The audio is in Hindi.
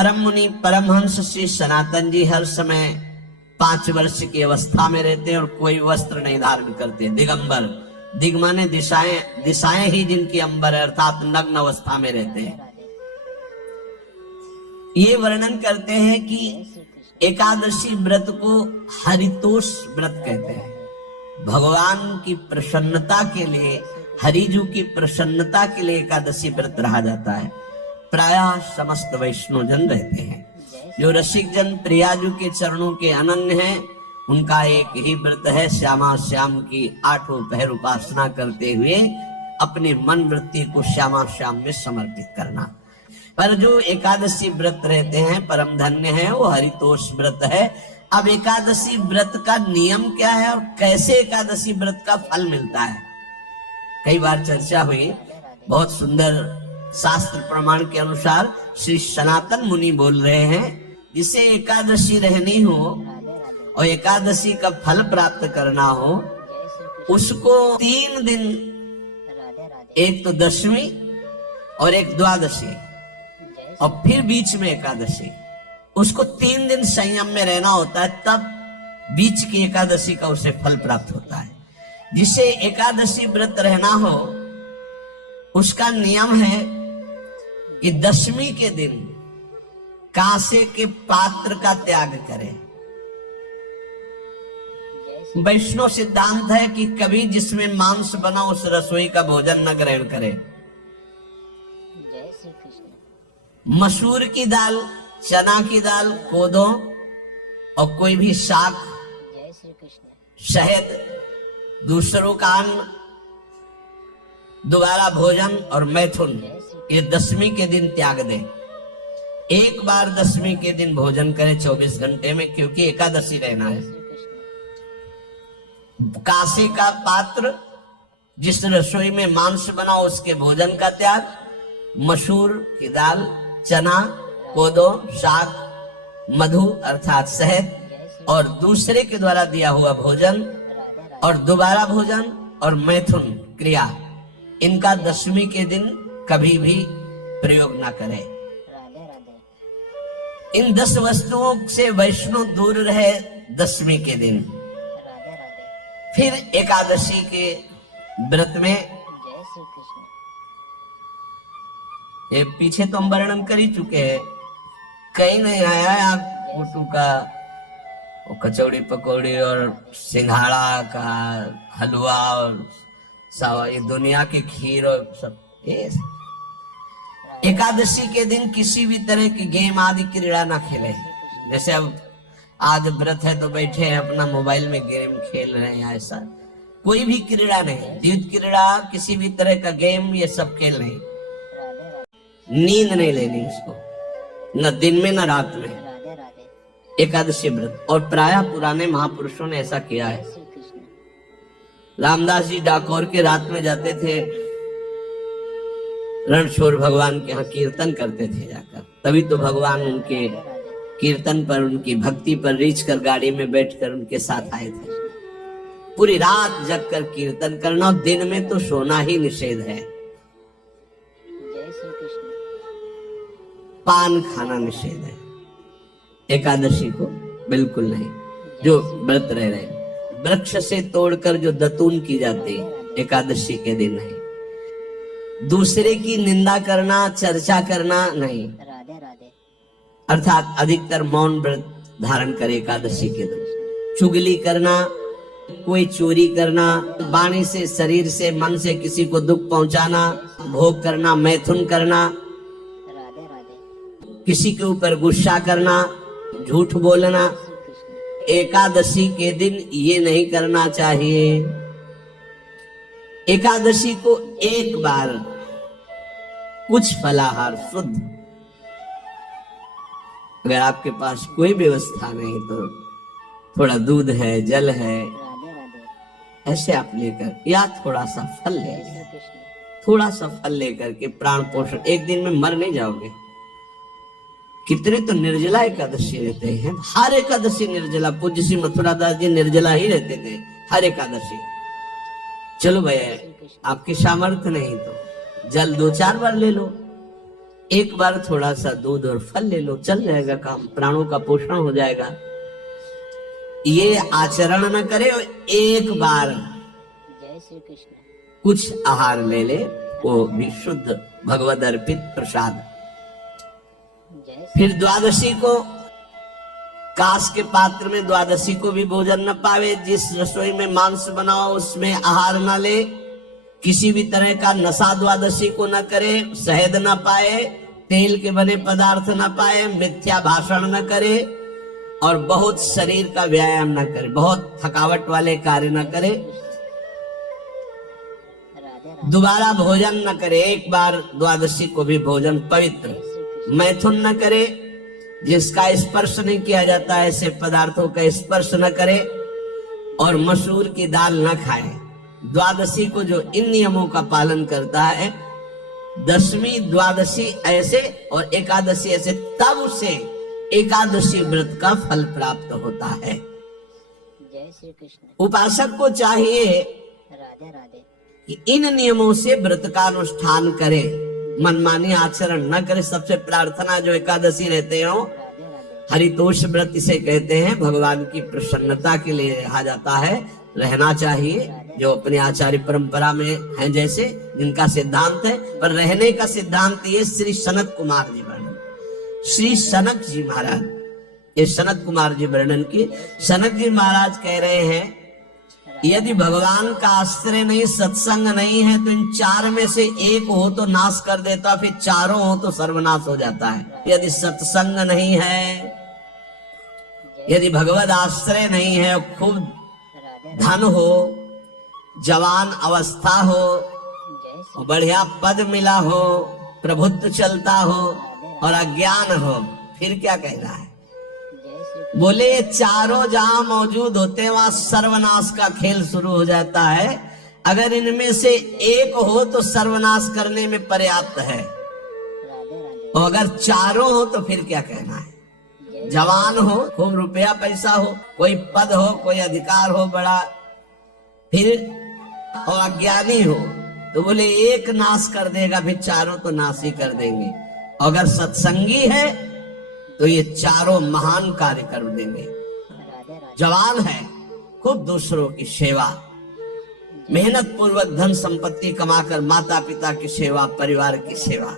परम मुनि परमहंस श्री सनातन जी हर समय 5 वर्ष की अवस्था में रहते हैं और कोई वस्त्र नहीं धारण करते, दिगंबर। दिग माने दिशाएं, दिशाएं ही जिनकी अंबर है, अर्थात नग्न अवस्था में रहते हैं। ये वर्णन करते हैं कि एकादशी व्रत को हरितोष व्रत कहते हैं। भगवान की प्रसन्नता के लिए, हरिजू की प्रसन्नता के लिए एकादशी व्रत रहा जाता है। प्रायः समस्त वैष्णव जन रहते हैं। जो रसिक जन प्रियाजू के चरणों के अनन्य हैं, उनका एक ही व्रत है, श्यामा श्याम की 8 पहर उपासना करते हुए अपने मन वृत्ति को श्यामा श्याम में समर्पित करना। पर जो एकादशी व्रत रहते हैं परम धन्य है, वो हरितोष व्रत है। अब एकादशी व्रत का नियम क्या है और कैसे एकादशी व्रत का फल मिलता है, कई बार चर्चा हुई। बहुत सुंदर शास्त्र प्रमाण के अनुसार श्री सनातन मुनि बोल रहे हैं, जिसे एकादशी रहनी हो और एकादशी का फल प्राप्त करना हो, उसको 3 दिन, एक तो दशमी और एक द्वादशी और फिर बीच में एकादशी, उसको 3 दिन संयम में रहना होता है, तब बीच की एकादशी का उसे फल प्राप्त होता है। जिसे एकादशी व्रत रहना हो उसका नियम है कि दशमी के दिन कांसे के पात्र का त्याग करें। वैष्णव सिद्धांत है कि कभी जिसमें मांस बना उस रसोई का भोजन न ग्रहण करें। मसूर की दाल, चना की दाल, कोदो और कोई भी शाक, शहद, दूसरों का अन्न, दोबारा भोजन और मैथुन, ये दशमी के दिन त्याग दें। एक बार दशमी के दिन भोजन करें 24 घंटे में, क्योंकि एकादशी रहना है। कांसे का पात्र, जिस रसोई में मांस बना उसके भोजन का त्याग, मसूर की दाल, चना, कोदो, शाक, मधु अर्थात शहद और दूसरे के द्वारा दिया हुआ भोजन और दोबारा भोजन और मैथुन क्रिया, इनका दशमी के दिन कभी भी प्रयोग ना करें। इन 10 वस्तुओं से वैष्णव दूर रहे दशमी के दिन। फिर एकादशी के व्रत में, ये पीछे तो हम वर्णन कर ही चुके हैं, कहीं नहीं आया आप फोटो का वो कचौड़ी पकौड़ी और सिंघाड़ा का हलवा और ये दुनिया के खीर और सब। एकादशी के दिन किसी भी तरह की गेम आदि क्रीड़ा ना खेले। जैसे अब आज व्रत है तो बैठे हैं अपना मोबाइल में गेम खेल रहे हैं, ऐसा कोई भी क्रीड़ा नहीं। जीत क्रीड़ा, किसी भी तरह का गेम, ये सब खेल नहीं। नींद नहीं लेनी उसको, न दिन में न रात में, एकादशी व्रत। और प्रायः पुराने महापुरुषों ने ऐसा किया है। रामदास जी डाकोर के रात में जाते थे, रणछोड़ भगवान के यहाँ कीर्तन करते थे जाकर, तभी तो भगवान उनके कीर्तन पर, उनकी भक्ति पर रीझ कर गाड़ी में बैठकर उनके साथ आए थे। पूरी रात जग कर कीर्तन करना, और दिन में तो सोना ही निषेध है। पान खाना निषेध है, एकादशी को बिल्कुल नहीं। जो व्रत रह रहे, वृक्ष से तोड़कर जो दतून की जाती है एकादशी के दिन नहीं। दूसरे की निंदा करना, चर्चा करना नहीं, अर्थात अधिकतर मौन व्रत धारण करे एकादशी के दिन। चुगली करना, कोई चोरी करना, वाणी से, शरीर से, मन से किसी को दुख पहुंचाना, भोग करना, मैथुन करना, किसी के ऊपर गुस्सा करना, झूठ बोलना, एकादशी के दिन ये नहीं करना चाहिए। एकादशी को एक बार कुछ फलाहार शुद्ध, अगर आपके पास कोई व्यवस्था नहीं तो थोड़ा दूध है, जल है, ऐसे आप लेकर, या थोड़ा सा फल ले लिया, थोड़ा सा फल लेकर के प्राण पोषण, एक दिन में मर नहीं जाओगे। कितने तो निर्जला एकादशी रहते हैं, हर एकादशी निर्जला। पूज्य श्री मथुरा दास जी निर्जला ही रहते थे हर एकादशी। चलो भैया, आपकी सामर्थ्य नहीं तो जल 2-4 बार ले लो, एक बार थोड़ा सा दूध और फल ले लो, चल जाएगा काम, प्राणों का पोषण हो जाएगा। ये आचरण न करे और एक बार कुछ आहार ले ले, वो भी शुद्ध भगवद अर्पित प्रसाद। फिर द्वादशी को कांस के पात्र में द्वादशी को भी भोजन न पावे। जिस रसोई में मांस बनाओ उसमें आहार न ले। किसी भी तरह का नशा द्वादशी को न करे। शहद न पाए, तेल के बने पदार्थ न पाए, मिथ्या भाषण न करे और बहुत शरीर का व्यायाम न करे, बहुत थकावट वाले कार्य न करे। दोबारा भोजन न करे। एक बार द्वादशी को भी भोजन पवित्र। मैथुन न करे, जिसका स्पर्श नहीं किया जाता है ऐसे पदार्थों का स्पर्श न करे और मसूर की दाल न खाए। द्वादशी को जो इन नियमों का पालन करता है, दशमी द्वादशी ऐसे और एकादशी ऐसे, तब उसे एकादशी व्रत का फल प्राप्त होता है। जय श्री कृष्ण। उपासक को चाहिए राधे राधे कि इन नियमों से व्रत का अनुष्ठान करे, मनमानी आचरण न करे। सबसे प्रार्थना जो एकादशी रहते हो, राधे राधे हरितोष व्रत इसे कहते हैं, भगवान की प्रसन्नता के लिए रहा जाता है, रहना चाहिए। जो अपने आचार्य परंपरा में हैं, जैसे जिनका सिद्धांत है, पर रहने का सिद्धांत ये श्री सनत कुमार जी वर्णन, श्री सनक जी महाराज, ये सनत कुमार जी वर्णन की। सनक जी महाराज कह रहे हैं, यदि भगवान का आश्रय नहीं, सत्संग नहीं है, तो इन चार में से एक हो तो नाश कर देता, फिर चारों हो तो सर्वनाश हो जाता है। यदि सत्संग नहीं है, यदि भगवत आश्रय नहीं है, खूब राधे धन हो, जवान अवस्था हो, जय श्री बढ़िया पद मिला हो, प्रभुत्व चलता हो और अज्ञान हो, फिर क्या कहना है? जय श्री बोले चारों जहां मौजूद होते हैं वहां सर्वनाश का खेल शुरू हो जाता है। अगर इनमें से एक हो तो सर्वनाश करने में पर्याप्त है, राधे राधे और अगर चारों हो तो फिर क्या कहना है? जवान हो, खूब रुपया पैसा हो, कोई पद हो, कोई अधिकार हो बड़ा, फिर और अज्ञानी हो, तो बोले एक नाश कर देगा, फिर चारों तो नाश ही कर देंगे। अगर सत्संगी है तो ये चारों महान कार्य कर देंगे। राधे राधे जवान है, खूब दूसरों की सेवा, मेहनत पूर्वक धन संपत्ति कमाकर माता पिता की सेवा, परिवार की सेवा,